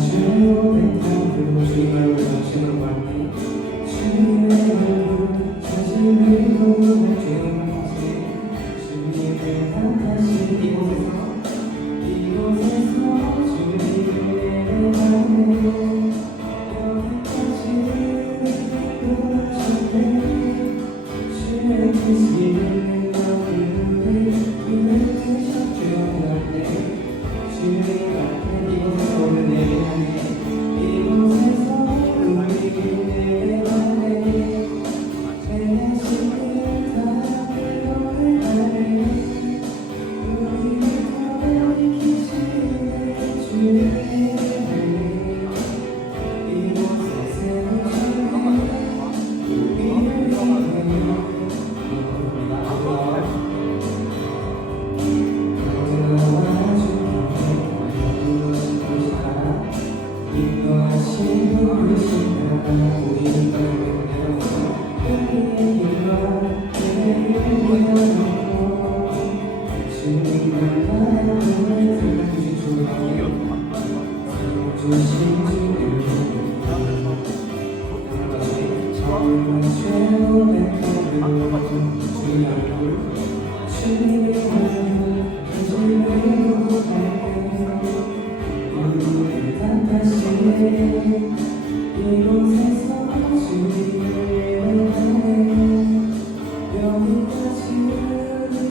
주님의 얼굴 주님을 정신으로 말해 주님의 얼굴 자신을 보는 주님의 모습 주님의 다시 이곳에서 주님의 말해 여기까지 도와줬네 주의 크신 얼굴을 눈을 뜨셔 주옵날 때 주님 앞에 이곳에서 오늘 내게 하네 이곳에서 우리 내게 하네 내 신을 다 깨어내 하네 우리를 돌이키시네 주님 이곳에 세우시네 우리를 위해 이곳에서 주님을 향해 여기까지 우리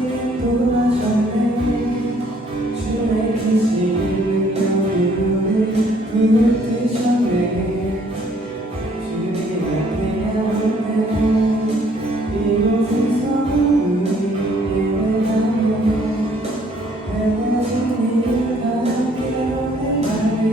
도와줬네 주의 크신 얼굴을 눈을 뜨셨네 주님 앞에 나올 때 이곳에서 우리를 향해 행하신 일 다 깨어내가네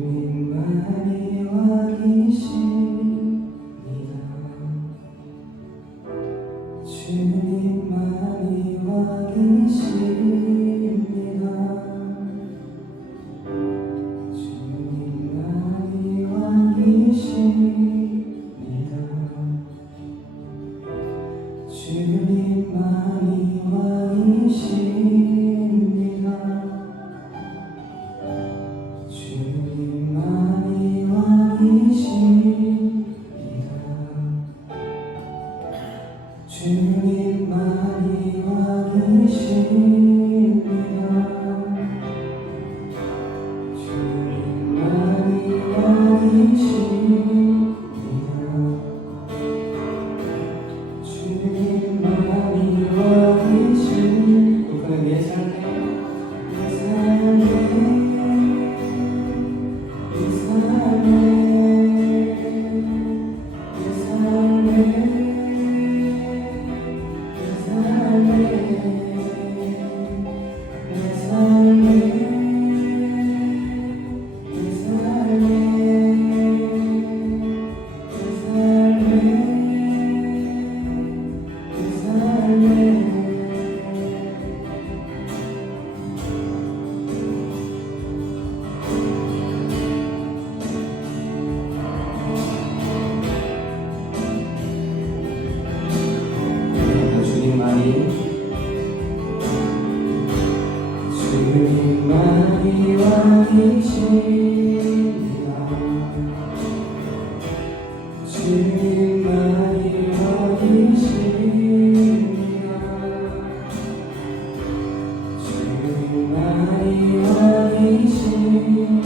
주님만이 와 계십니다. 주님만이 와 계십니다. 주님만이 와 계십니다. 주님만이 와 계십니다. 주님만이 와 계십니다. 주님만이 와 계십니다. 주님만이 와 계십니다. 주님만이 와 계십니다. 우리가 내 삶에 주님만이 와 계십니다. 주님만이 와 계십니다. 주님만이 와 계십니다.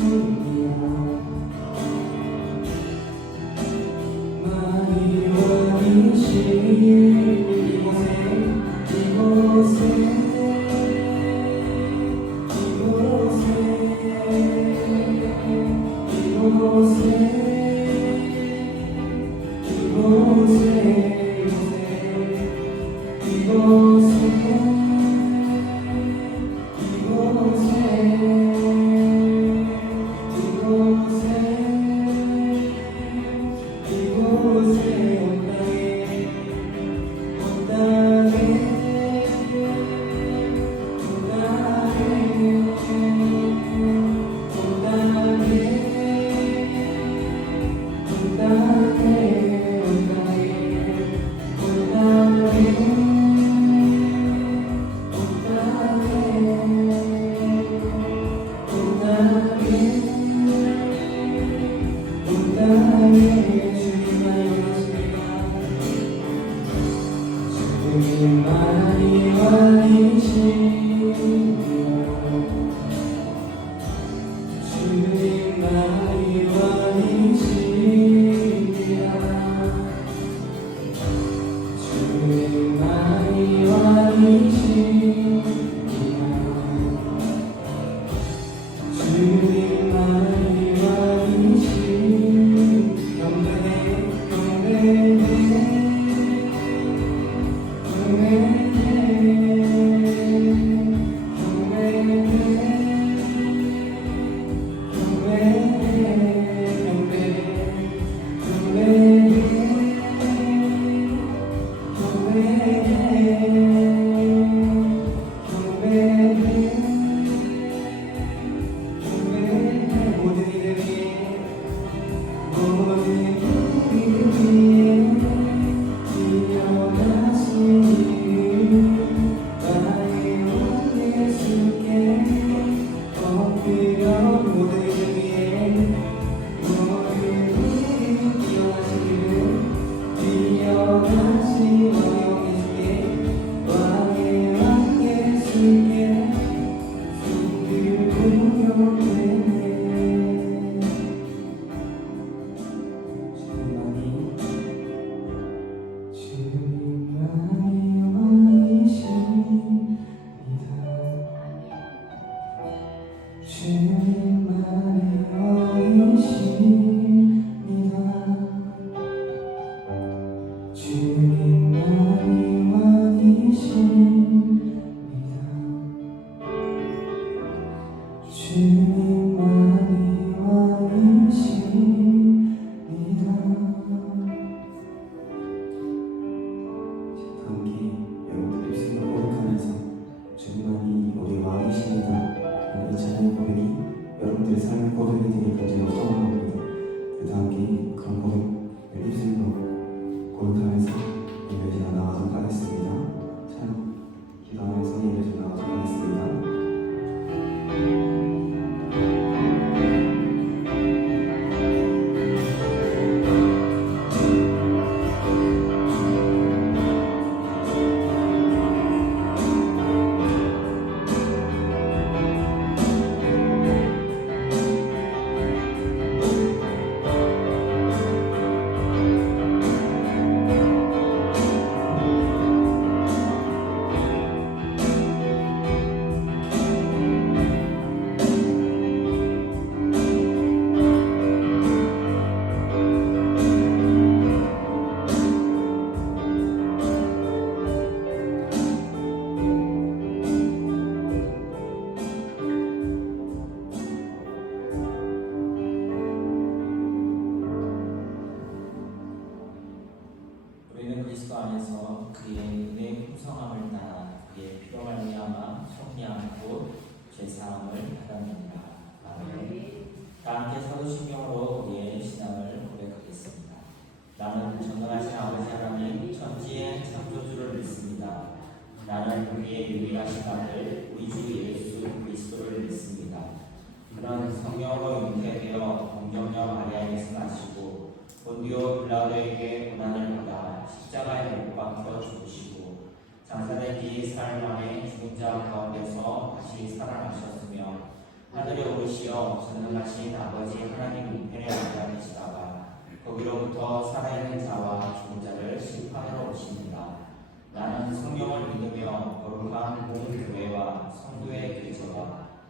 거기로부터 살아있는 자와 죽은 자를 심판하러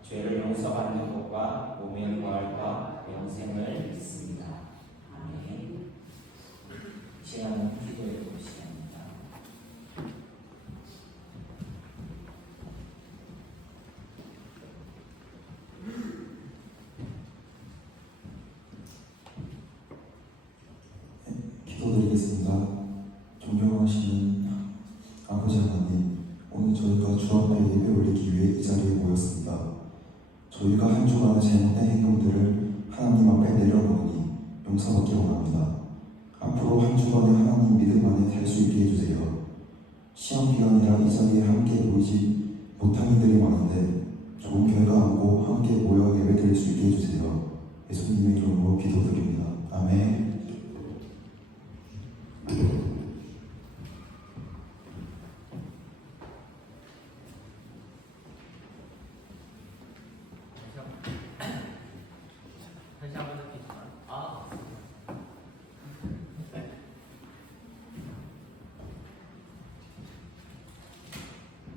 죄를 용서받는 것과 몸의 부활과 영생을 믿습니다. 아멘. 시간은 기도의 시간입니다. 기도드리겠습니다. 존경하시는 아버지 하나님, 오늘 저희가 주 앞에 예배 올리기 위해 이 자리에 모였습니다. 저희가 한 주간의 잘못된 행동들을 하나님 앞에 내려놓으니 용서받기 원합니다. 앞으로 한 주간의 하나님 믿음 안에 달 수 있게 해주세요. 시험 기간이라 이 자리에 함께 모이지 못한 이들이 많은데 좋은 결과 안고 함께 모여 예배 드릴 수 있게 해주세요. 예수님의 이름으로 기도드립니다. 아멘. 다시 한번 듣겠지만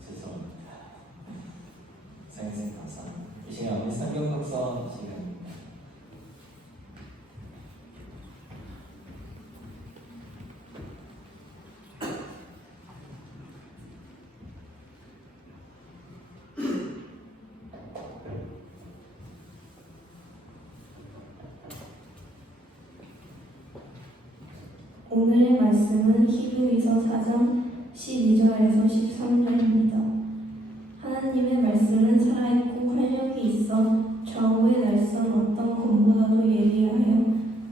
죄송합니다. 선생님 감사합니다. 이 시간 우리 성경 독서 시간입니다. 오늘의 말씀은 히브리서 4장 12절에서 13절입니다. 하나님의 말씀은 살아있고 활력이 있어 좌우의 날선 어떤 검보다도 예리하여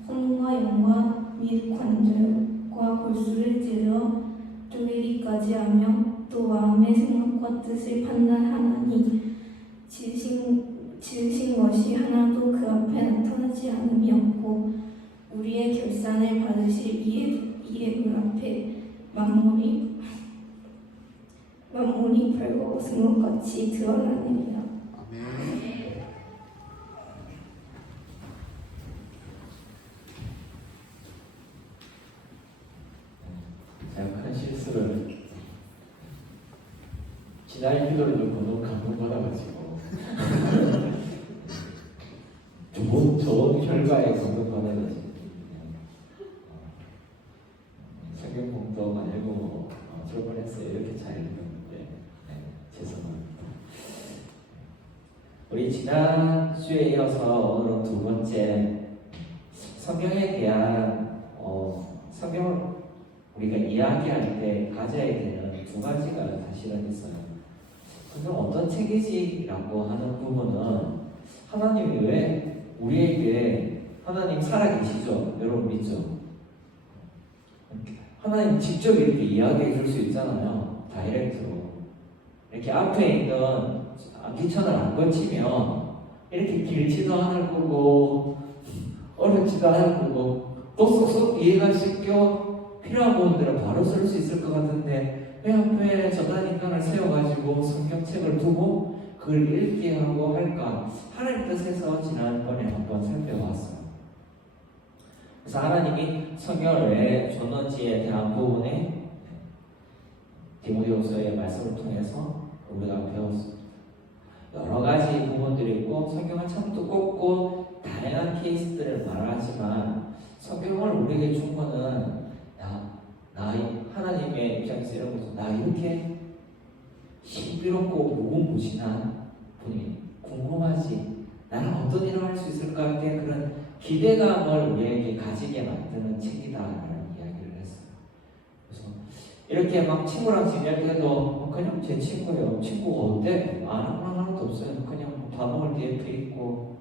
혼과 영과 및 관절과 골수를 찔러 쪼개기까지 하며 또 마음의 생각과 뜻을 판단하나니 지으신 것이 하나도 그 앞에 나타나지 않음이 없고 우리의 결산을 받으실 이의 눈앞에 만물이 벌거벗은 것 같이 드러나느니라. 제가 큰 실수를 지난 기도를 좀 너무 감동받아가지고 좋은 결과에 감동받아가지고 성경 공도 말고 줄 뻔했어요. 이렇게 잘 읽었는데 죄송합니다. 우리 지난 주에 이어서 오늘은 두 번째 성경에 대한 성경을 우리가 이야기할 때 가져야 되는 두 가지가 사실은 있어요. 그럼 어떤 책이지라고 하는 부분은 하나님이 왜 우리에게 하나님 살아계시죠? 여러분 믿죠? 하나님 직접 이렇게 이야기해 줄 수 있잖아요. 다이렉트로. 이렇게 앞에 있는 기천을 안 거치면 이렇게 길지도 않을 거고 어렵지도 않을 거고 또 쏙쏙 이해가 쉽고 필요한 부분들은 바로 쓸 수 있을 것 같은데 왜 앞에 저단인간을 세워가지고 성경책을 두고 그걸 읽게 하고 할까? 하나님 뜻에서 지난번에 한번 살펴봤어요. 그래서 하나님이 성경을 왜 줬는지에 대한 부분에 디모데후서의 말씀을 통해서 우리가 배웠습니다. 여러 가지 부분들이 있고 성경은 참 두껍고 다양한 케이스들을 말하지만 성경을 우리에게 준 거는 나 하나님의 입장에서 이런 거죠. 나 이렇게 신비롭고 무궁무진한 분이 궁금하지? 나는 어떤 일을 할 수 있을까 하는 그런 기대감을 우리에게 가지게 만드는 책이다라는 이야기를 했어요. 그래서 이렇게 막 친구랑 지낼 때도 그냥 제 친구예요. 친구가 어때? 아는 건 하나도 없어요. 그냥 밥 먹을 때 옆에 있고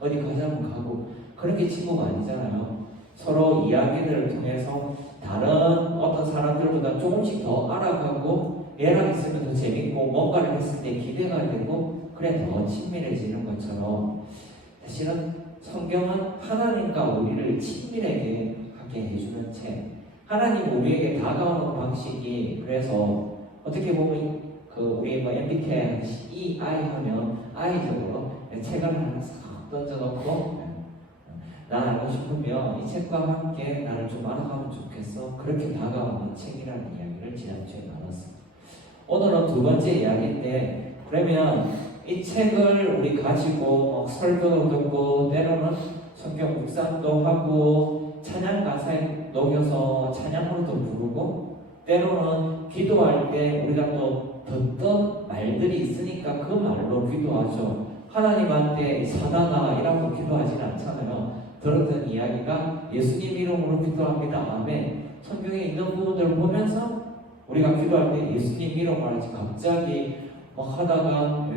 어디 가자면 가고 그런 게 친구가 아니잖아요. 서로 이야기들을 통해서 다른 어떤 사람들보다 조금씩 더 알아가고 얘랑 있으면 더 재밌고 뭔가를 했을 때 기대가 되고 그래 더 친밀해지는 것처럼 사실은 성경은 하나님과 우리를 친밀하게 하게 해주는 책. 하나님 우리에게 다가오는 방식이 그래서 어떻게 보면 우리 MBTI EI 하면 I적으로 책을 하나 싹 던져놓고 나 알고 싶으면 이 책과 함께 나를 좀 알아가면 좋겠어. 그렇게 다가오는 책이라는 이야기를 지난주에 나눴습니다. 오늘은 두 번째 이야기인데 그러면 이 책을 우리 가지고 설교도 듣고 때로는 성경 묵상도 하고 찬양 가사에 녹여서 찬양으로도 부르고 때로는 기도할 때 우리가 또 듣던 말들이 있으니까 그 말로 기도하죠. 하나님한테 사단아이라고 기도하진 않잖아요. 들었던 이야기가 예수님 이름으로 기도합니다. 아멘. 성경에 있는 부분들을 보면서 우리가 기도할 때 예수님 이름으로 하지 갑자기 하다가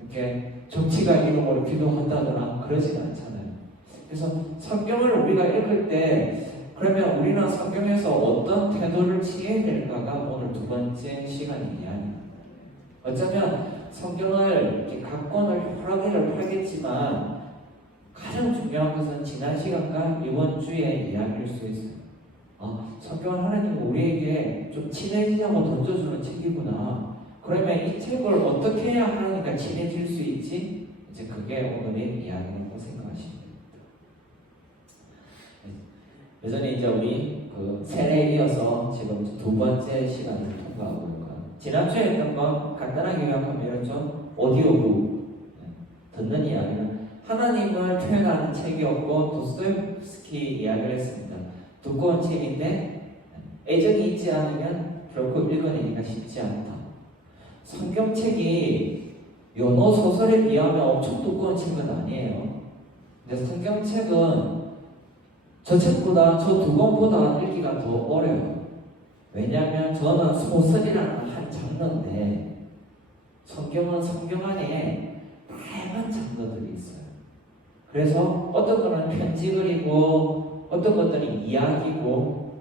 이렇게 정치가 이름으로 기도한다거나 그러진 않잖아요. 그래서 성경을 우리가 읽을 때 그러면 우리는 성경에서 어떤 태도를 취해야 될까가 오늘 두 번째 시간입니다. 어쩌면 성경을 이렇게 각 권을 여러 개를 팔겠지만 가장 중요한 것은 지난 시간과 이번 주의 이야기일 수 있어요. 성경은 하나님 우리에게 좀 친해지자고 던져주는 책이구나. 그러면 이 책을 어떻게 해야 하나님과 친해질 수 있지? 이제 그게 오늘의 이야기라고 생각하시면 됩니다. 여전히 이제 우리 그 세례에 이어서 지금 두 번째 시간을 통과하고 있는 거예요. 지난주에 했던 건 간단하게 요약하면 이렇죠. 오디오북 듣는 이야기는 하나님을 표현하는 책이었고 도스토옙스키 이야기를 했습니다. 두꺼운 책인데 애정이 있지 않으면 결코 읽어내기가 쉽지 않다. 성경책이 연어 소설에 비하면 엄청 두꺼운 책은 아니에요. 근데 성경책은 저 책보다 저 두 권보다 읽기가 더 어려워요. 왜냐하면 저는 소설이라는 한 장르인데 성경은 성경 안에 다양한 장르들이 있어요. 그래서 어떤 거는 편지글이고 어떤 것들은 이야기고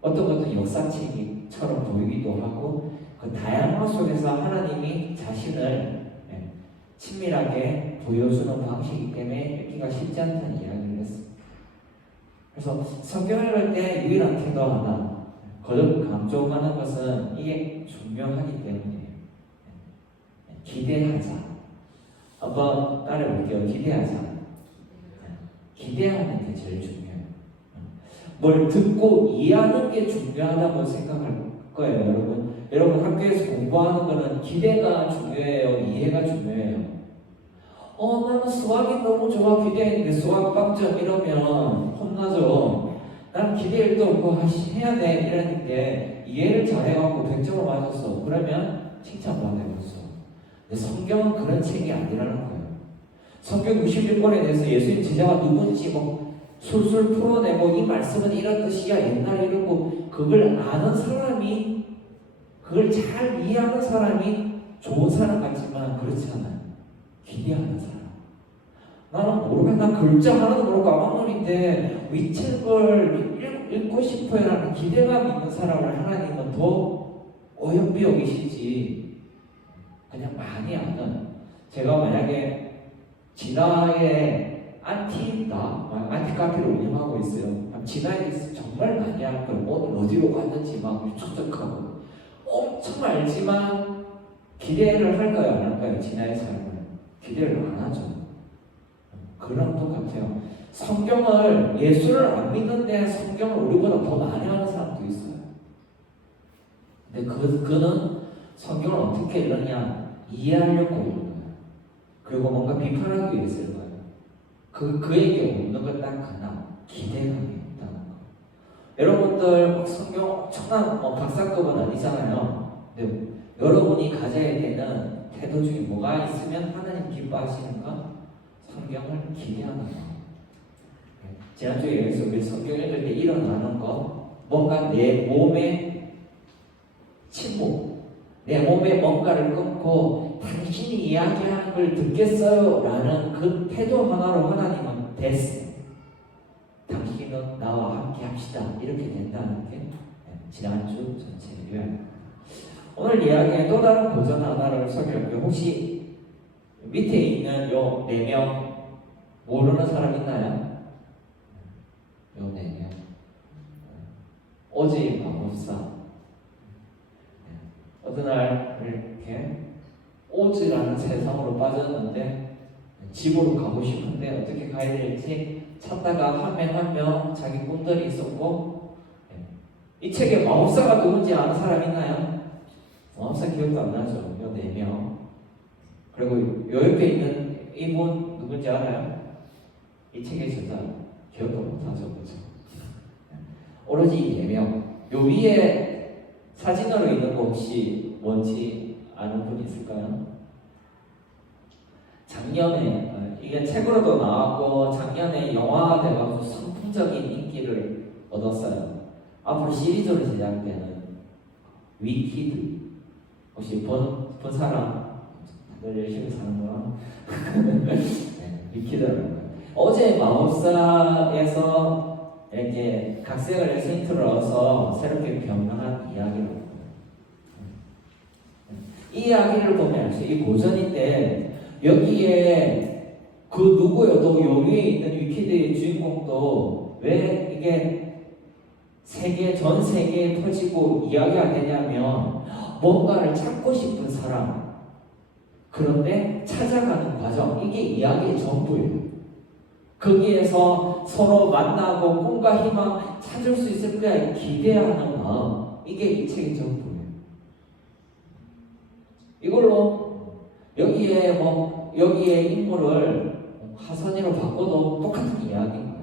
어떤 것들은 역사책처럼 보이기도 하고 그 다양한 속에서 하나님이 자신을 친밀하게 보여주는 방식이기 때문에 읽기가 쉽지 않다는 이야기를 했습니다. 그래서 성경을 읽을 때 유일한 태도 하나 거듭 강조하는 것은 이게 중요하기 때문이에요. 기대하자. 한번 따라해볼게요. 기대하자. 기대하는 게 제일 중요해요. 뭘 듣고 이해하는 게 중요하다고 생각할 거예요, 여러분. 여러분 학교에서 공부하는 거는 기대가 중요해요, 이해가 중요해요. 나는 수학이 너무 좋아 기대했는데 수학 빵점 이러면 혼나죠. 난 기대 1도 없고 해야 돼 이러는 게 이해를 잘해갖고 100점을 맞았어. 그러면 칭찬받아야겠어. 근데 성경은 그런 책이 아니라는 거예요. 성경 61권에 대해서 예수님 제자가 누군지 술술 풀어내고 이 말씀은 이런 뜻이야 옛날에 이러고 그걸 아는 사람이 그걸 잘 이해하는 사람이 좋은 사람 같지만 그렇지 않아요. 기대하는 사람. 나는 모르겠 난 글자 하나도 모르고 아마노인데 이 책을 읽고 싶어요라는 기대감 있는 사람을 하나님은 더 어여삐 여기시지 그냥 많이 아는. 제가 만약에 진화에 안티 카페를 운영하고 있어요. 진화에 정말 많이 할 거예요. 오늘 어디로 갔는지 막 추적하고 엄청 알지만 기대를 할까요? 안 할까요? 진화의 삶을 기대를 안 하죠. 그런 똑같아요. 성경을 예수를 안 믿는데 성경을 우리보다 더 많이 하는 사람도 있어요. 근데 그는 성경을 어떻게 읽느냐 이해하려고 읽는 거예요. 그리고 뭔가 비판하기 위해서 읽어요. 그에게 없는 건 딱 하나 기대감이 없다는 거. 여러분들 성경 엄청난 박사급은 아니잖아요. 근데 여러분이 가져야 되는 태도 중에 뭐가 있으면 하나님 기뻐하시는가? 성경을 기대하는 거. 지난주에 여기서 우리 성경 읽을 때 일어나는 거 뭔가 내 몸에 침묵 내 몸에 뭔가를 끊고 당신이 이야기하는 걸 듣겠어요 라는 그 태도 하나로 하나님은 됐어요. 당신은 나와 함께 합시다 이렇게 된다는 게 지난주 전체 요약입니다. 오늘 이야기의 또 다른 버전 하나를 소개할게요. 혹시 밑에 있는 요 4명 모르는 사람 있나요? 요 4명 오지 마법사. 어느 날 이렇게 오즈라는 세상으로 빠졌는데 집으로 가고 싶은데 어떻게 가야 될지 찾다가 한 명 한 명 자기 꿈들이 있었고 이 책에 마법사가 누군지 아는 사람 있나요? 마법사 기억도 안 나죠? 요 4명. 그리고 요 옆에 있는 이분 누군지 알아요? 이 책의 저자 기억도 못하죠, 그죠? 오로지 이 4명. 요 위에 사진으로 있는 거 혹시 뭔지 아는 분 있을까요? 작년에 이게 책으로도 나왔고 작년에 영화가 돼가지고 선풍적인 인기를 얻었어요. 앞으로 시리즈로 제작되는 위키드 혹시 본 사람? 다들 열심히 사는구나. 네, 위키드라는 거예요. 어제 마법사에서 이렇게 각색을 힌트를 얻어서 새롭게 변경한 이야기라고. 이 이야기를 보면 이 고전인데 여기에 그 누구여도 여기에 있는 위키드의 주인공도 왜 이게 전 세계에 퍼지고 이야기가 되냐면 뭔가를 찾고 싶은 사람, 그런데 찾아가는 과정, 이게 이야기의 전부예요. 거기에서 서로 만나고 꿈과 희망 찾을 수 있을 거야 기대하는 마음, 이게 이 책의 전부예요. 이걸로 여기에 인물을 하선이로 바꿔도 똑같은 이야기인 거예요.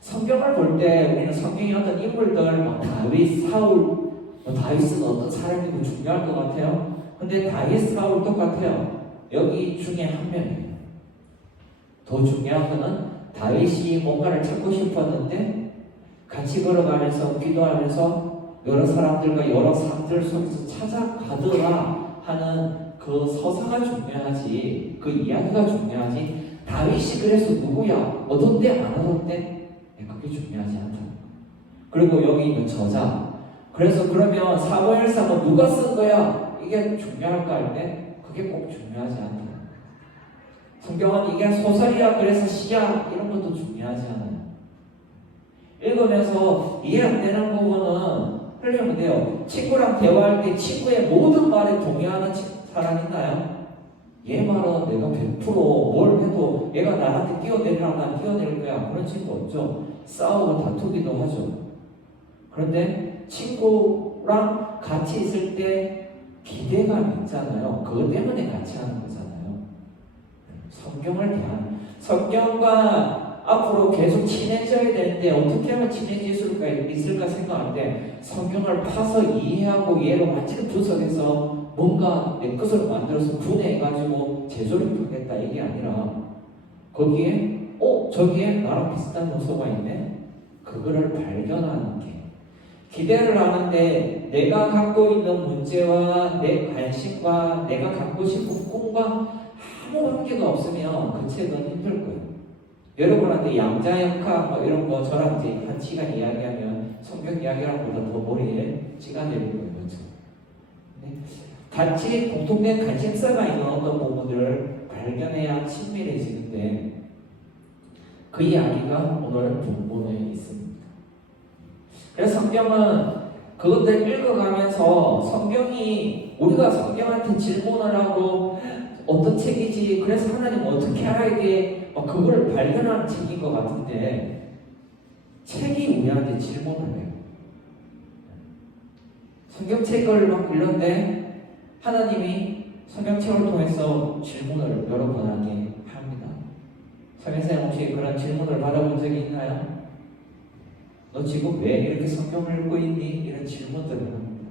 성경을 볼 때 우리는 성경의 어떤 인물들, 다윗, 사울, 다윗은 어떤 사람이고 중요할 것 같아요. 근데 다윗, 사울 똑같아요. 여기 중에 한 명이에요. 더 중요한 거는 다윗이 뭔가를 찾고 싶었는데 같이 걸어가면서 기도하면서 여러 사람들과 여러 사람들 속에서 찾아가더라 하는 그 서사가 중요하지, 그 이야기가 중요하지. 다윗이 그래서 누구야? 얻었대 안 얻었대? 그게 중요하지 않다. 그리고 여기 있는 저자, 그래서 그러면 사무엘상은 누가 쓴 거야? 이게 중요할까 할 때 그게 꼭 중요하지 않다. 성경은 이게 소설이야 그래서 시야 이런 것도 중요하지 않아요. 읽으면서 이해 안 되는 부분은 흘리면 돼요. 친구랑 대화할 때 친구의 모든 말에 동의하는 사람 있나요? 얘 말은 내가 100%뭘 해도 얘가 나한테 뛰어내리라면 난 뛰어내릴 거야. 그런 친구 없죠. 싸우고 다투기도 하죠. 그런데 친구랑 같이 있을 때 기대감이 있잖아요. 그것 때문에 같이 하는 거잖아요. 성경과 앞으로 계속 친해져야 되는데 어떻게 하면 친해질 수 있을까 생각할 때 성경을 파서 이해하고 얘를 완전히 분석해서 뭔가 내 것으로 만들어서 분해해가지고 재조립하겠다 이게 아니라 거기에 저기에 나랑 비슷한 요소가 있네? 그거를 발견하는 게 기대를 하는데 내가 갖고 있는 문제와 내 관심과 내가 갖고 싶은 꿈과 아무 관계가 없으면 그 책은 힘들 거예요. 여러분한테 양자역학 이런 거 저랑 이제 한 시간 이야기하면 성경 이야기랑 보다 더 머리에 찌가 내리는 거죠. 같이 공통된 관심사가 있는 어떤 부분들을 발견해야 친밀해지는데 그 이야기가 오늘 본문에 있습니다. 그래서 성경은 그것들 읽어가면서 성경이 우리가 성경한테 질문을 하고 어떤 책이지 그래서 하나님 어떻게 알아야 돼 그걸 발견하는 책인 것 같은데 책이 우리한테 질문을 해요. 성경책을 막 읽는데 하나님이 성경책을 통해서 질문을 여러 번 하게 합니다. 성경쌤 혹시 그런 질문을 받아본 적이 있나요? 너 지금 왜 이렇게 성경을 읽고 있니? 이런 질문들을 합니다.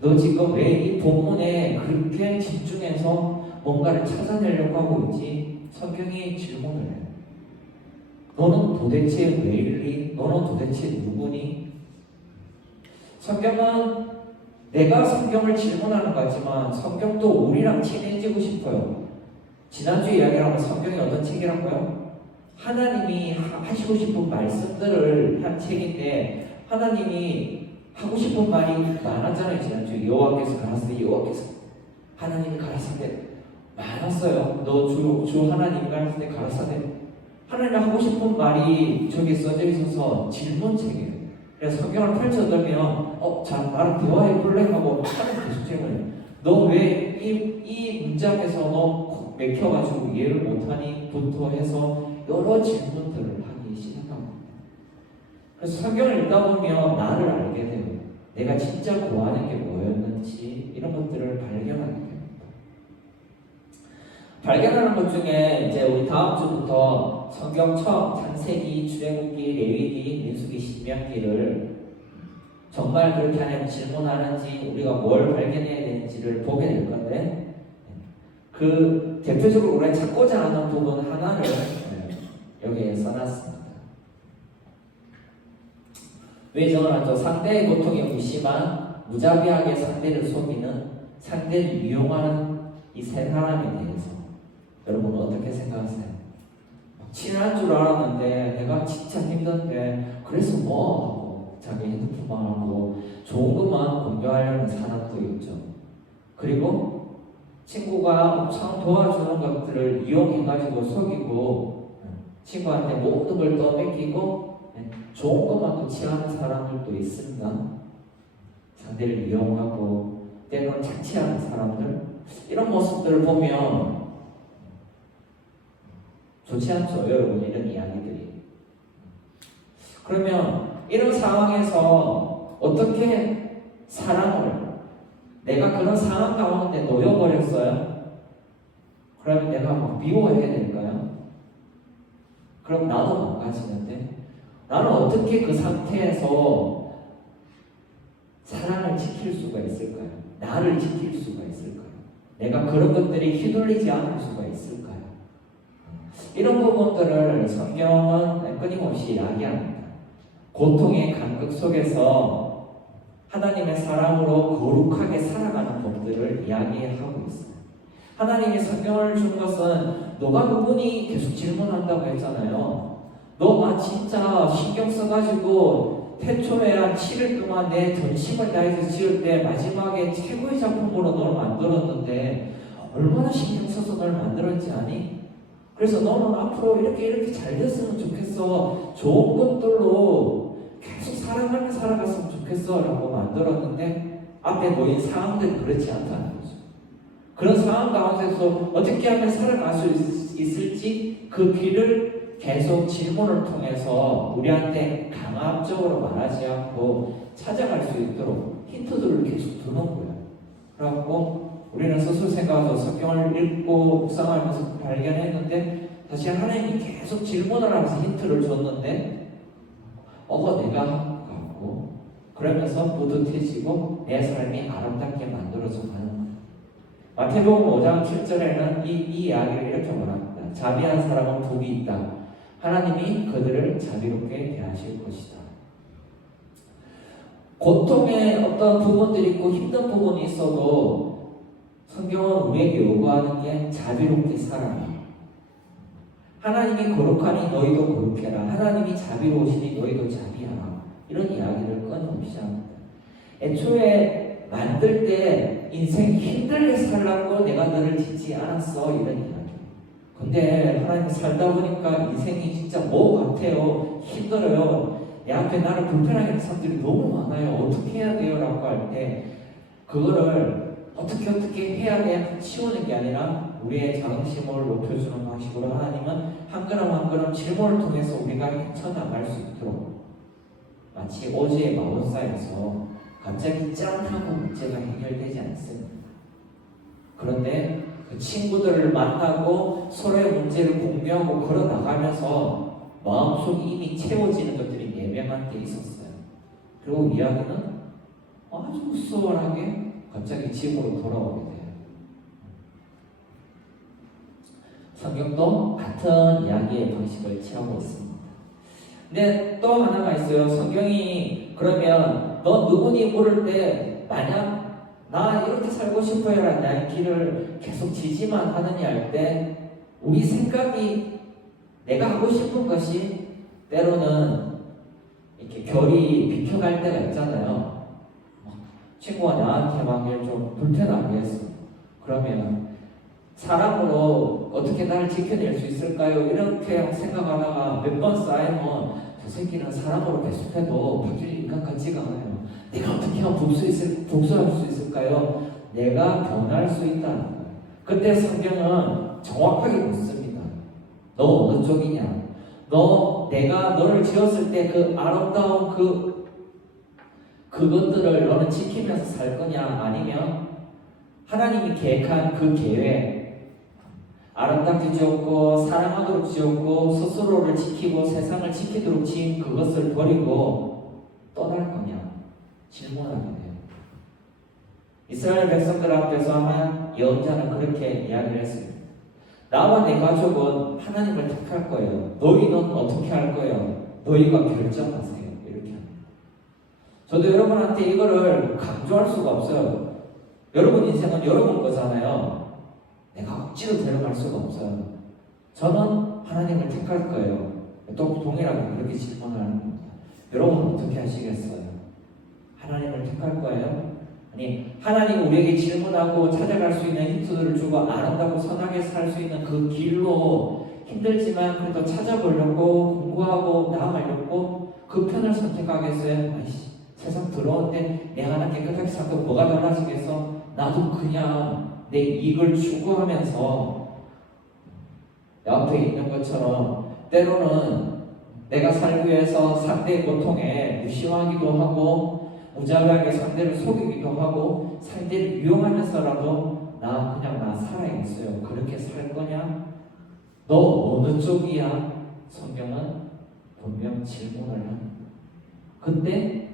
너 지금 왜 이 본문에 그렇게 집중해서 뭔가를 찾아내려고 하고 있지? 성경이 질문을 해요. 너는 도대체 왜 읽니? 너는 도대체 누구니? 성경은 내가 성경을 질문하는 것 같지만 성경도 우리랑 친해지고 싶어요. 지난주 이야기라면 성경이 어떤 책이란가요? 하나님이 하시고 싶은 말씀들을 한 책인데 하나님이 하고 싶은 말이 많았잖아요. 지난주에 여호와께서 가라사대 하나님이 가라사대 많았어요. 너 주 하나님 가라사대 하나님이 하고 싶은 말이 저기 써져 있어서 질문책이에요. 그래서 성경을 펼쳐들면 자 나랑 대화해 볼래? 하고 하나님 계속 질문해요. 너 왜 이 문장에서 너 맥혀가지고 이해를 못하니? 부터 해서 여러 질문들을 하기 시작합니다. 그래서 성경을 읽다 보면 나를 알게 돼요. 내가 진짜 구하는 게 뭐였는지 이런 것들을 발견하게 됩니다. 발견하는 것 중에 이제 우리 다음 주부터 성경 처음 창세기, 출애굽기, 레위기, 민수기, 신명기를 정말 그렇게 하냐면 질문하는지 우리가 뭘 발견해야 되는지를 보게 될 건데 그 대표적으로 우리가 찾고자 하는 부분 하나를 여기에 써놨습니다. 왜 적어놨죠? 상대의 고통에 무심한 무자비하게 상대를 속이는 상대를 이용하는 이 세 사람에 대해서 여러분 어떻게 생각하세요? 친한 줄 알았는데 내가 진짜 힘든데 그래서 뭐 하고 자기 핸드폰만 하고 좋은 것만 공유하려는 사람도 있죠. 그리고 친구가 엄청 도와주는 것들을 이용해가지고 속이고 친구한테 모든 걸 떠뺏기고 좋은 것만 또 취하는 사람들도 있습니다. 상대를 이용하고 때로는 착취하는 사람들 이런 모습들을 보면 좋지 않죠, 여러분. 이런 이야기들이. 그러면 이런 상황에서 어떻게 사랑을 내가 그런 상황 가운데 놓여버렸어요? 그러면 내가 막 미워해야 될까요? 그럼 나도 망가지는데 나는 어떻게 그 상태에서 사랑을 지킬 수가 있을까요? 나를 지킬 수가 있을까요? 내가 그런 것들이 휘둘리지 않을 수가 있을까요? 이런 부분들을 성경은 끊임없이 이야기합니다. 고통의 간극 속에서 하나님의 사랑으로 거룩하게 살아가는 법들을 이야기하고 있어요. 하나님이 성경을 준 것은 너가 그분이 계속 질문한다고 했잖아요. 너가 진짜 신경 써가지고 태초에 한 7일 동안 내 전심을 다해서 지을 때 마지막에 최고의 작품으로 널 만들었는데 얼마나 신경 써서 널 만들었지 아니? 그래서 너는 앞으로 이렇게 잘 됐으면 좋겠어. 좋은 것들로 계속 사랑하며 살아갔으면 좋겠어 라고 만들었는데 앞에 놓인 상황들이 그렇지 않다는 거죠. 그런 상황 가운데서 어떻게 하면 살아갈 수 있을지 그 길을 계속 질문을 통해서 우리한테 강압적으로 말하지 않고 찾아갈 수 있도록 힌트들을 계속 두는 거예요. 그래갖고 우리는 스스로 생각해서 성경을 읽고 묵상하면서 발견했는데 다시 하나님이 계속 질문을 하면서 힌트를 줬는데 내가 한 것 같고 그러면서 뿌듯해지고 내 삶이 아름답게 만들어져 가는 거예요. 마태복음 5장 7절에는 이 이야기를 이렇게 말합니다. 자비한 사람은 복이 있다. 하나님이 그들을 자비롭게 대하실 것이다. 고통의 어떤 부분들이 있고 힘든 부분이 있어도 성경은 우리에게 요구하는 게 자비롭게 살아라. 하나님이 거룩하니 너희도 거룩해라. 하나님이 자비로우시니 너희도 자비하라. 이런 이야기를 끊임없이 합니다. 애초에 만들 때 인생 힘들게 살라고 내가 너를 짓지 않았어. 이런 이야기. 근데 하나님 살다 보니까 인생이 진짜 뭐 같아요. 힘들어요. 내 앞에 나를 불편하게 하는 사람들이 너무 많아요. 어떻게 해야 돼요? 라고 할 때 그거를 어떻게 해야 돼? 치우는 게 아니라 우리의 자긍심을 높여주는 방식으로 하나님은 한 걸음 한 걸음 질문을 통해서 우리가 헤쳐나갈 수 있도록 마치 오즈의 마법사에서 갑자기 짠 하고 문제가 해결되지 않습니다. 그런데 그 친구들을 만나고 서로의 문제를 공유하고 걸어 나가면서 마음속이 이미 채워지는 것들이 4명한테 있었어요. 그리고 이야기는 아주 수월하게 갑자기 집으로 돌아오게 돼요. 성경도 같은 이야기의 방식을 취하고 있습니다. 근데 또 하나가 있어요. 성경이 그러면 너 누구니 물을 때 만약 나 이렇게 살고 싶어요 라는 나의 길을 계속 지지만 하느냐 할 때 우리 생각이 내가 하고 싶은 것이 때로는 이렇게 결이 비켜갈 때가 있잖아요. 친구가 나한테 막 좀 불편하게 했어. 그러면 사람으로 어떻게 나를 지켜낼 수 있을까요? 이렇게 생각하다가 몇 번 쌓이면 저 새끼는 사람으로 계속해도 바뀔 인간 같지가 않아요. 내가 어떻게 하면 복수할 수 있을까요? 내가 변할 수 있다는 거예요. 그때 성경은 정확하게 묻습니다. 너 어느 쪽이냐? 내가 너를 지었을 때 그 아름다운 그것들을 너는 지키면서 살 거냐? 아니면 하나님이 계획한 그 계획 아름답게 지었고 사랑하도록 지었고 스스로를 지키고 세상을 지키도록 지은 그것을 버리고 떠날 거냐? 질문하게 돼요. 이스라엘 백성들 앞에서 한 예언자는 그렇게 이야기를 했어요. 나와 내 가족은 하나님을 택할 거예요. 너희는 어떻게 할 거예요? 너희가 결정하세요. 이렇게 합니다. 저도 여러분한테 이거를 강조할 수가 없어요. 여러분 인생은 여러분 거잖아요. 내가 억지로 데려갈 수가 없어요. 저는 하나님을 택할 거예요. 또 동일하게 그렇게 질문하는 겁니다. 여러분 어떻게 하시겠어요? 하나님을 택할 거예요? 아니 하나님 우리에게 질문하고 찾아갈 수 있는 힌트들을 주고 아름답고 선하게 살 수 있는 그 길로 힘들지만 그래도 찾아보려고 공부하고 나아가려고 그 편을 선택하겠어요? 아이씨 세상 더러운데 내가 하나 깨끗하게 살고 뭐가 달라지겠어? 나도 그냥 내 이익을 추구하면서 옆에 있는 것처럼 때로는 내가 살기 위해서 상대의 고통에 무시하기도 하고 무자비하게 상대를 속이기도 하고 상대를 이용하면서라도 나 살아야겠어요. 그렇게 살 거냐? 너 어느 쪽이야? 성경은 분명 질문을 합니다. 근데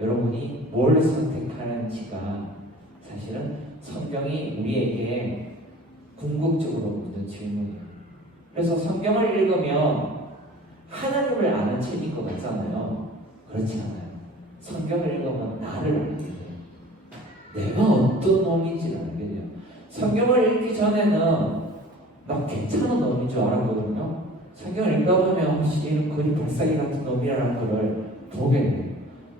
여러분이 뭘 선택하는지가 사실은 성경이 우리에게 궁극적으로 묻는 질문이에요. 그래서 성경을 읽으면 하나님을 아는 책일 것 같잖아요. 그렇지 않아요. 성경을 읽으면 나를 알게 돼요. 내가 어떤 놈인지를 알게 돼요. 성경을 읽기 전에는 나 괜찮은 놈인 줄 알았거든요. 성경을 읽다 보면 얘는 거의 발사기 같은 놈이라는 것을 보게 돼요.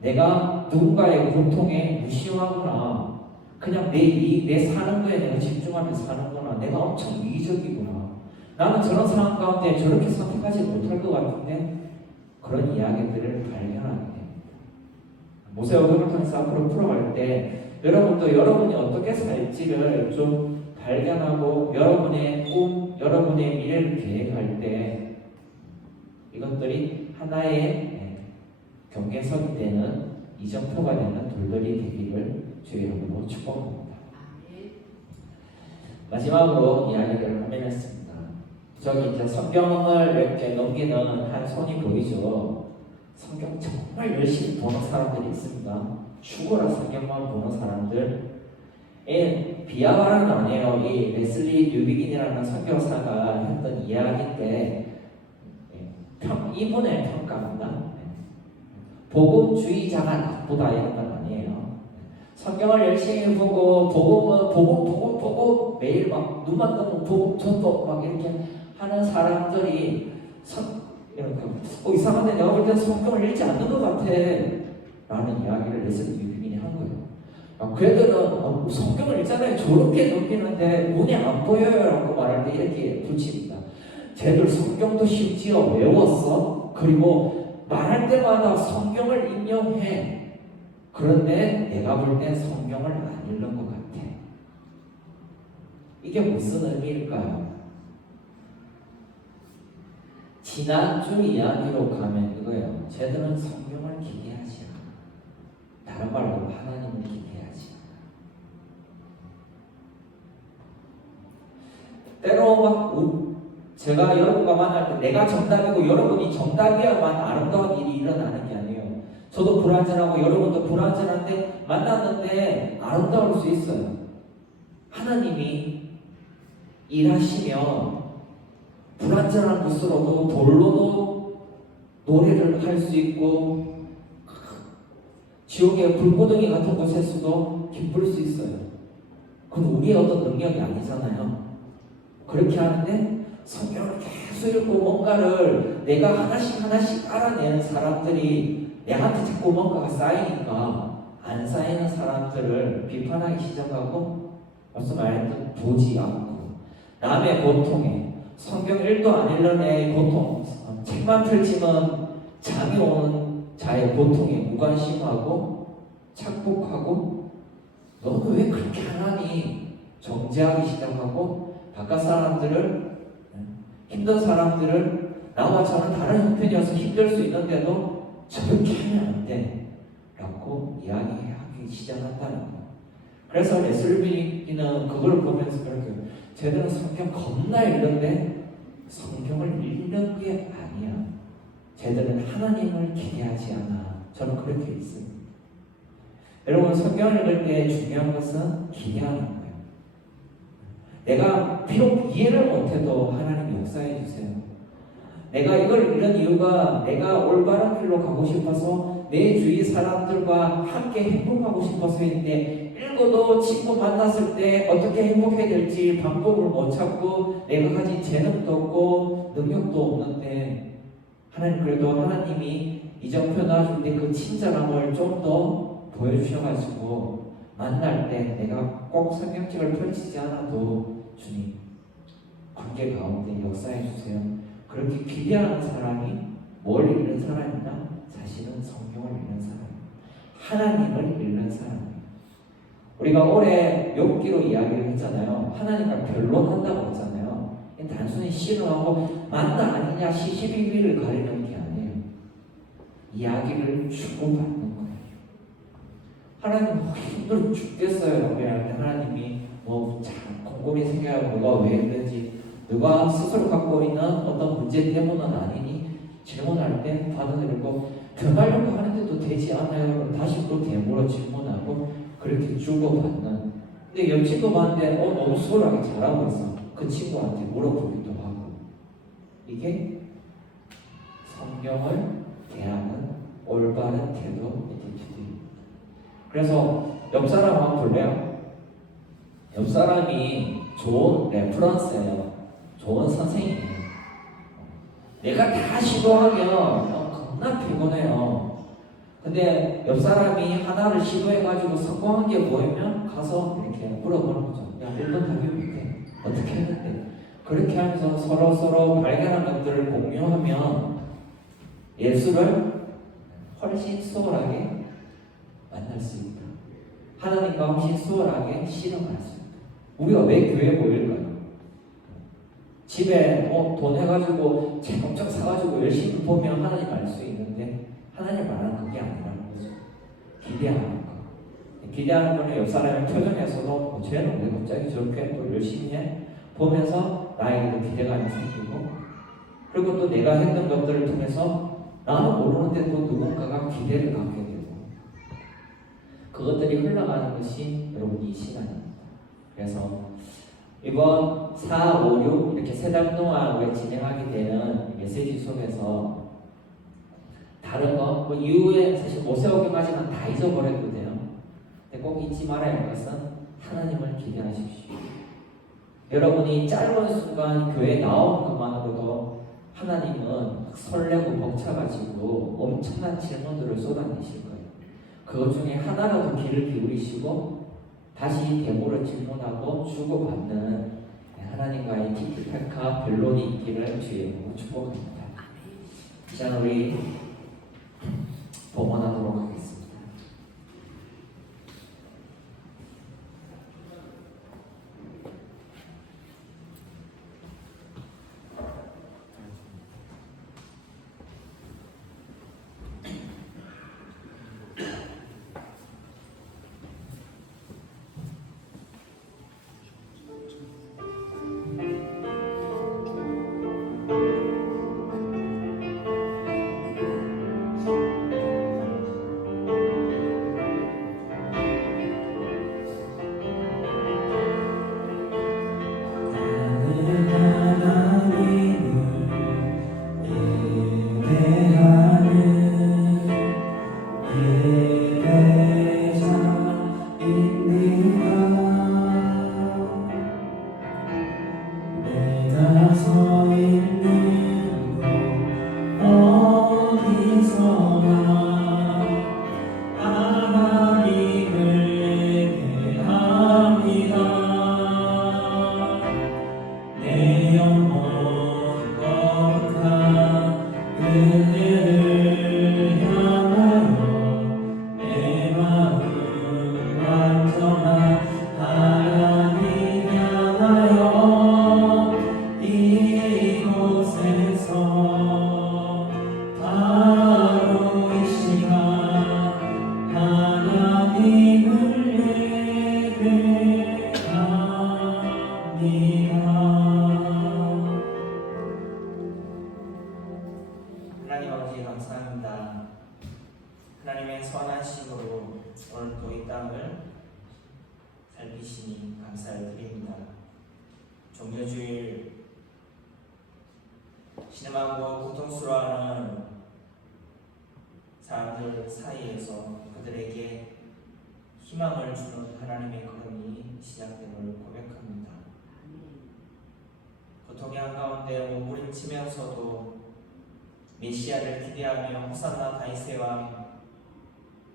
내가 누군가의 고통에 무시하구나. 그냥 내 사는 거에 내가 집중하면서 사는구나. 내가 엄청 이기적이구나. 나는 저런 상황 가운데 저렇게 선택하지 못할 것 같은데 그런 이야기들을 발견하게 됩니다. 모세오경을 통해서 앞으로 풀어갈 때 여러분도 여러분이 어떻게 살지를 좀 발견하고 여러분의 꿈, 여러분의 미래를 계획할 때 이것들이 하나의 경계선이 되는 이정표가 되는 돌들이 되기를 주의 이름으로 축복합니다. 마지막으로 이야기를 하면했습니다. 저기 이제 성경을 이렇게 넘기는 한 손이 보이죠. 성경 정말 열심히 보는 사람들이 있습니다. 죽어라 성경만 보는 사람들. 비하발언은 아니에요. 이 레슬리 뉴비긴이라는 선교사가 했던 이야기인데 이분의 평가입니다. 복음주의자가 나쁘다 이런 건 아니에요. 성경을 열심히 보고 복음 매일 막 눈만 뜨면 복음 전도 막 이렇게 하는 사람들이 이상한데 내가 볼 때 성경을 읽지 않는 것 같아 라는 이야기를 레슬리 뉴비긴이 한 거예요. 그애들은 성경을 읽잖아요. 저렇게 넘기는데 눈에 안 보여요 라고 말할 때 이렇게 붙입니다. 쟤들 성경도 심지어 외웠어. 그리고 말할 때마다 성경을 인용해. 그런데 내가 볼 땐 성경을 안 읽는 것 같아. 이게 무슨 의미일까요? 지난주 이야기로 가면 이거예요. 쟤들은 성경을 기대하지 않아. 다른 말로 하나님을 기대하지 않아. 때로 막 제가 여러분과 만날 때 내가 정답이고 여러분이 정답이야만 아름다운 일이 일어나는 게 아니에요. 저도 불완전하고 여러분도 불완전한데 만났는데 아름다울 수 있어요. 하나님이 일하시면 불완전한 곳으로도 돌로도 노래를 할 수 있고 지옥의 불고덩이 같은 곳에서도 기쁠 수 있어요. 그건 우리의 어떤 능력이 아니잖아요. 그렇게 하는데 성경을 계속 읽고 뭔가를 내가 하나씩 알아내는 사람들이 내한테 자꾸 뭔가가 쌓이니까 안 쌓이는 사람들을 비판하기 시작하고 앞서 말했던 보지 않고 남의 고통에 성경 1도 안 읽는 애의 고통 책만 펼치면 잠이 오는 자의 고통에 무관심하고 착복하고 너는 왜 그렇게 하나니 정죄하기 시작하고 바깥 사람들을 힘든 사람들을 나와 저는 다른 형편이어서 힘들 수 있는데도 저렇게 하면 안 돼 라고 이야기하기 시작한다는 거예요. 그래서 레슬비는 그걸 보면서 그렇게 쟤들은 성경 겁나 읽는데 성경을 읽는 게 아니야. 쟤들은 하나님을 기대하지 않아. 저는 그렇게 있습니다. 여러분, 성경을 읽을 때 중요한 것은 기대하는 거예요. 내가 비록 이해를 못해도 하나님 역사해 주세요. 내가 이걸 읽는 이유가 내가 올바른 길로 가고 싶어서 내 주위 사람들과 함께 행복하고 싶어서인데, 읽어도 친구 만났을 때 어떻게 행복해야 될지 방법을 못 찾고 내가 가진 재능도 없고 능력도 없는데, 하나님 그래도 하나님이 이정표 놔줄 때 그 친절함을 좀 더 보여주셔가지고 만날 때 내가 꼭 성경책을 펼치지 않아도 주님 관계 가운데 역사해 주세요. 그렇게 기대하는 사람이 뭘 읽는 사람이냐? 사실은 성경을 읽는 사람, 하나님을 읽는 사람. 우리가 올해 욥기로 이야기를 했잖아요. 하나님과 변론한다고 했잖아요. 단순히 씨름하고 맞나 아니냐 시시비비를 가리는 게 아니에요. 이야기를 주고받는 거예요. 하나님 힘들어 죽겠어요. 우리한테 하나님이 잘 곰곰이 생각하고 누가 왜 했는지, 누가 스스로 갖고 있는 어떤 문제 때문은 아니니 질문할 때 받아들이고 변하려고 하는데도 되지 않아요. 다시 또 되물어 질문하고 그렇게 주고받는. 근데 옆 친구 봤는데 너무 수월하게 잘하고 있어. 그 친구한테 물어보기도 하고. 이게 성경을 대하는 올바른 태도, 에티튜드입니다. 그래서 옆 사람 한번 볼래요? 옆 사람이 좋은 레퍼런스예요. 좋은 선생님이에요. 내가 다 시도하면 겁나 피곤해요. 근데 옆 사람이 하나를 시도해가지고 성공한 게 보이면 가서 이렇게 물어보는 거죠. 야, 1번 답이 못해. 어떻게 했는데? 그렇게 하면서 서로 발견한 것들을 공유하면 예수를 훨씬 수월하게 만날 수 있다. 하나님과 훨씬 수월하게 실험할 수 있다. 우리가 왜 교회 모일까요? 집에 돈 해가지고 제목장 사가지고 열심히 보면 하나님 알 수 있는데, 하나님 말하는 그게 아니라는 거죠. 기대하는 거. 기대하는 거는 옆 사람의 표정에서도 쟤는 왜 갑자기 저렇게 또 열심히 해? 보면서 나에게도 기대감이 생기고, 그리고 또 내가 했던 것들을 통해서 나는 모르는데 또 누군가가 기대를 갖게 되고, 그것들이 흘러가는 것이 여러분 이 시간입니다. 그래서 이번 4, 5, 6 이렇게 3달 동안 우리가 진행하게 되는 메시지 속에서 다른 거, 이후에 사실 못 세우기까지는 다 잊어버려도 돼요. 근데 꼭 잊지 말아야 할 것은 하나님을 기대하십시오. 여러분이 짧은 순간 교회에 나오는 것만으로도 하나님은 설레고 벅차가지고 엄청난 질문들을 쏟아내실 거예요. 그것 중에 하나라도 귀를 기울이시고 다시 대보를 질문하고 주고받는 하나님과의 티키타카 변론이 있기를 주의 이름으로 축복합니다. 자, 우리 봉헌하도록 하겠습니다. 충만하심으로 오늘 또 이 땅을 살피시니 감사를 드립니다. 종려주일 신음하고 고통스러워하는 사람들 사이에서 그들에게 희망을 주는 하나님의 걸음이 시작됨을 고백합니다. 고통의 한가운데 몸부림치면서도 메시아를 기대하며 호산나 다윗의 왕,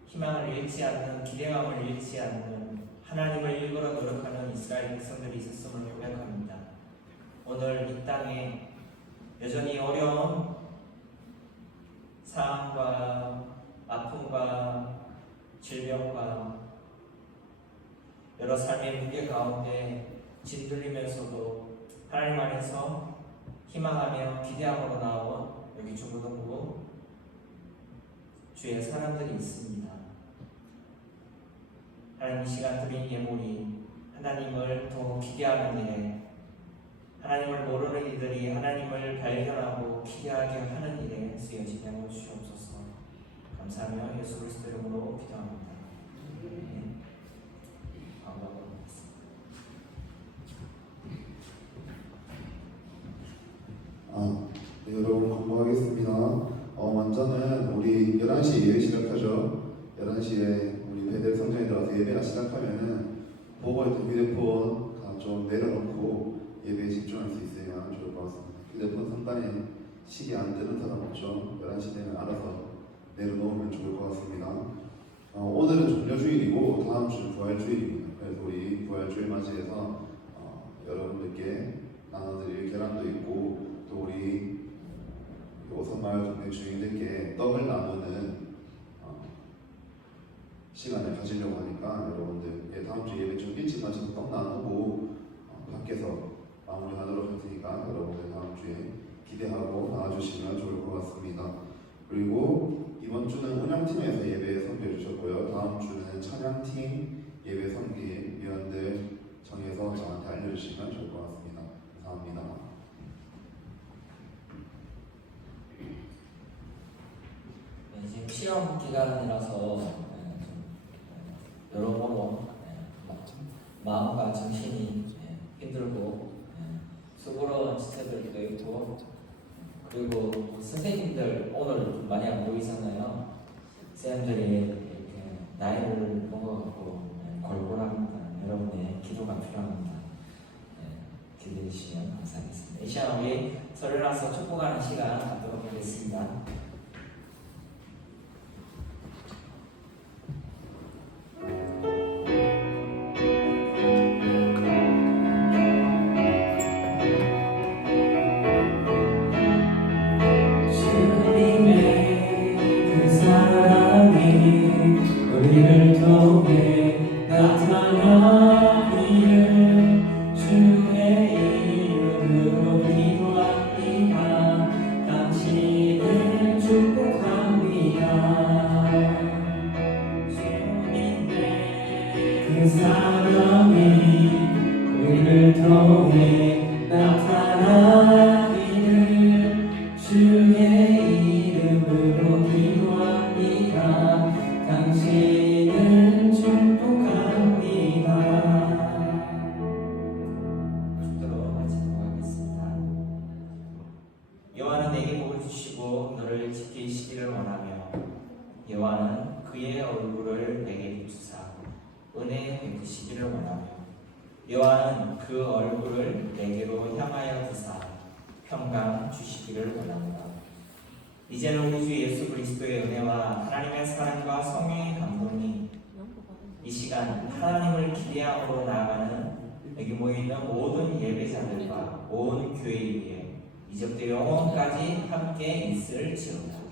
희망을 잃지 않는, 기대감을 잃지 않는 하나님을 일컬어 노력하는 이스라엘 백성들이 있었음을 고백합니다. 오늘 이 땅에 여전히 어려운 상황과 아픔과 질병과 여러 삶의 무게 가운데 짓눌리면서도 하나님 안에서 희망하며 기대함으로 나온 여기 중고등부 주의 사람들이 있습니다. 하나님 이 시간 드린 예물이 하나님을 더 기대하는 일에, 하나님을 모르는 이들이 하나님을 발견하고 기대하게 하는 일에 쓰여지게 하여 주시옵소서. 감사하며 예수 그리스도 이름으로 기도합니다. 네. 네, 여러분 공부하겠습니다. 먼저는 우리 11시 예배 시작하죠. 11시에 우리 베델 성전에 들어가서 예배가 시작하면은 보고 있던 휴대폰 좀 내려놓고 예배에 집중할 수 있으면 좋을 것 같습니다. 휴대폰 상단에 시계 안 뜨는 사람 없죠? 11시 되면 알아서 내려놓으면 좋을 것 같습니다. 오늘은 종려주일이고 다음 주는 부활주일입니다. 그래서 우리 부활주일 맞이해서 여러분들께 나눠드릴 계란도 있고 또 우리 오선마을 동네 주민들께 떡을 나누는 시간을 가지려고 하니까 여러분들 다음 주 예배 좀 일찍 가셔서 떡 나누고 밖에서 마무리하도록 할 테니까 여러분들 다음 주에 기대하고 나와주시면 좋을 것 같습니다. 그리고 이번 주는 운영팀에서 예배 선교해 주셨고요. 다음 주는 찬양팀 예배 선교 위원들 정해서 저한테 알려주시면 좋을 것 같습니다. 감사합니다. 네, 지금 시험 기간이라서 여러모로 마음과 정신이 힘들고 수고로운 지체들도 있고, 그리고 선생님들 오늘 많이 안 보이잖아요. 선생님들이 이렇게 나이를 먹어갖고 골골합니다. 여러분의 기도가 필요합니다. 기대해 주시면 감사하겠습니다. 이 시간 우리 서로 나서 축복하는 시간 갖도록 하겠습니다. 우리를 통해 나타나기를 주의 이름으로 기도합니다. 당신을 축복합니다. 주님의 그 사랑이 우리를 통해 나타나기를 주의 이름으로 기도합니다. 당신을 축복합니다. 축도로 마치도록 하겠습니다. 여호와는 내게 복을 주시고 너를 지키시기를 원하며 여호와는 그의 얼굴을 내게 비추사 은혜 베푸시기를 원하며 여호와는 그 얼굴을 내게로 향하여 드사 평강 주시기를 원합니다. 이제는 우리 주 예수 그리스도의 은혜와 하나님의 사랑과 성령의 감동이 이 시간 하나님을 기대함으로 나아가는 여기 모여있는 모든 예배자들과 온 교회 위에 이제부터 영원까지 함께 있을지어다.